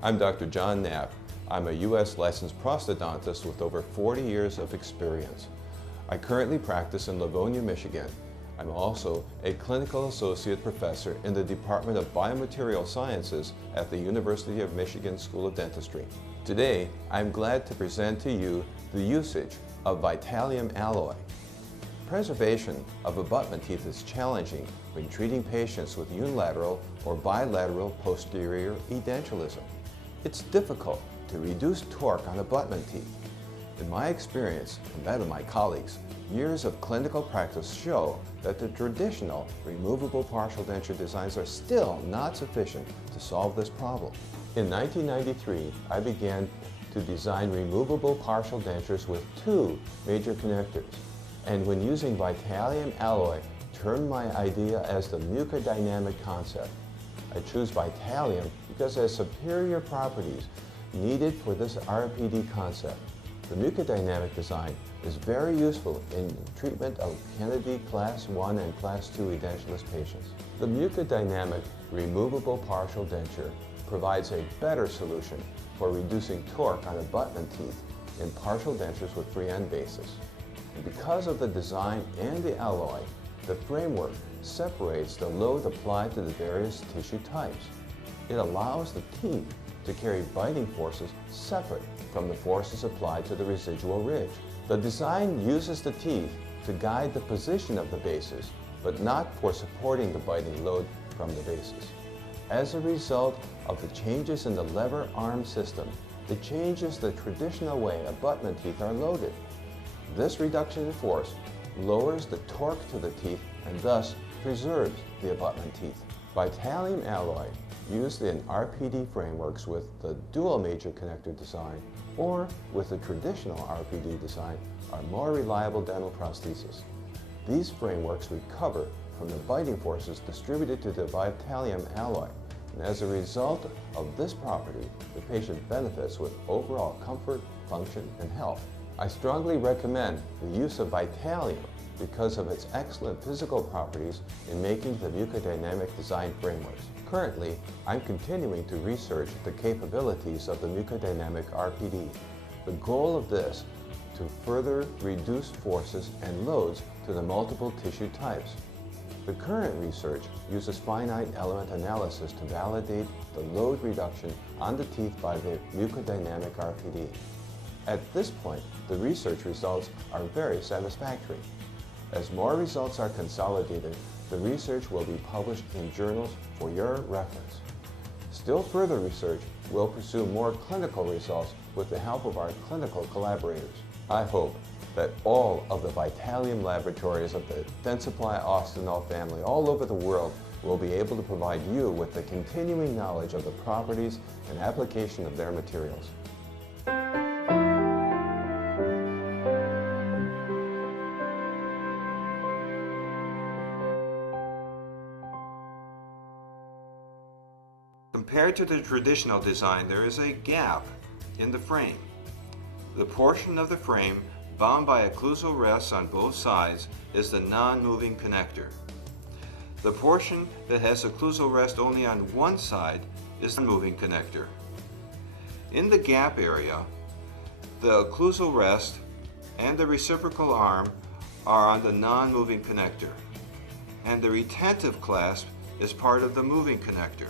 I'm Dr. John Knapp. I'm a U.S. licensed prosthodontist with over 40 years of experience. I currently practice in Livonia, Michigan. I'm also a clinical associate professor in the Department of Biomaterial Sciences at the University of Michigan School of Dentistry. Today, I'm glad to present to you the usage of Vitalium alloy. Preservation of abutment teeth is challenging when treating patients with unilateral or bilateral posterior edentulosum. It's difficult to reduce torque on abutment teeth. In my experience and that of my colleagues, years of clinical practice show that the traditional removable partial denture designs are still not sufficient to solve this problem. In 1993, I began to design removable partial dentures with two major connectors, and when using Vitalium alloy, turned my idea as the mucodynamic concept. I choose Vitalium because it has superior properties needed for this RPD concept. The mucodynamic design is very useful in treatment of Kennedy Class 1 and Class 2 edentulous patients. The mucodynamic removable partial denture provides a better solution for reducing torque on abutment teeth in partial dentures with free end bases. And because of the design and the alloy, the framework separates the load applied to the various tissue types. It allows the teeth to carry biting forces separate from the forces applied to the residual ridge. The design uses the teeth to guide the position of the bases, but not for supporting the biting load from the bases. As a result of the changes in the lever arm system, it changes the traditional way abutment teeth are loaded. This reduction in force lowers the torque to the teeth and thus preserves the abutment teeth. Vitalium alloy used in RPD frameworks with the dual major connector design or with the traditional RPD design are more reliable dental prostheses. These frameworks recover from the biting forces distributed to the Vitalium alloy, and as a result of this property, the patient benefits with overall comfort, function, and health. I strongly recommend the use of Vitalium because of its excellent physical properties in making the mucodynamic design frameworks. Currently, I'm continuing to research the capabilities of the mucodynamic RPD. The goal of this to further reduce forces and loads to the multiple tissue types. The current research uses finite element analysis to validate the load reduction on the teeth by the mucodynamic RPD. At this point, the research results are very satisfactory. As more results are consolidated, the research will be published in journals for your reference. Still further research will pursue more clinical results with the help of our clinical collaborators. I hope that all of the Vitalium laboratories of the Dentsply Austинol family all over the world will be able to provide you with the continuing knowledge of the properties and application of their materials. Compared to the traditional design, there is a gap in the frame. The portion of the frame bound by occlusal rests on both sides is the non-moving connector. The portion that has occlusal rest only on one side is the moving connector. In the gap area, the occlusal rest and the reciprocal arm are on the non-moving connector, and the retentive clasp is part of the moving connector.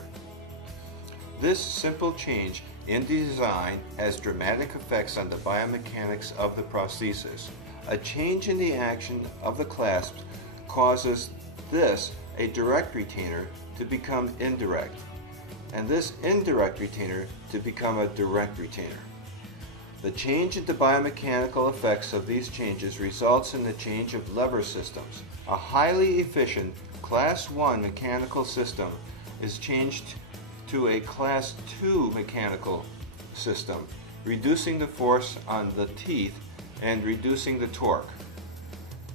This simple change in design has dramatic effects on the biomechanics of the prosthesis. A change in the action of the clasps causes this, a direct retainer, to become indirect, and this indirect retainer to become a direct retainer. The change in the biomechanical effects of these changes results in the change of lever systems. A highly efficient Class 1 mechanical system is changed to a Class 2 mechanical system, reducing the force on the teeth and reducing the torque.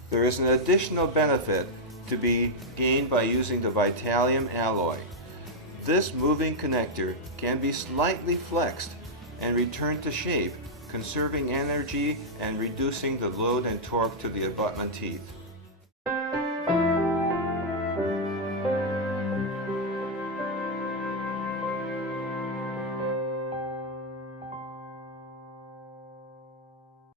There is an additional benefit to be gained by using the Vitalium alloy. This moving connector can be slightly flexed and returned to shape, conserving energy and reducing the load and torque to the abutment teeth.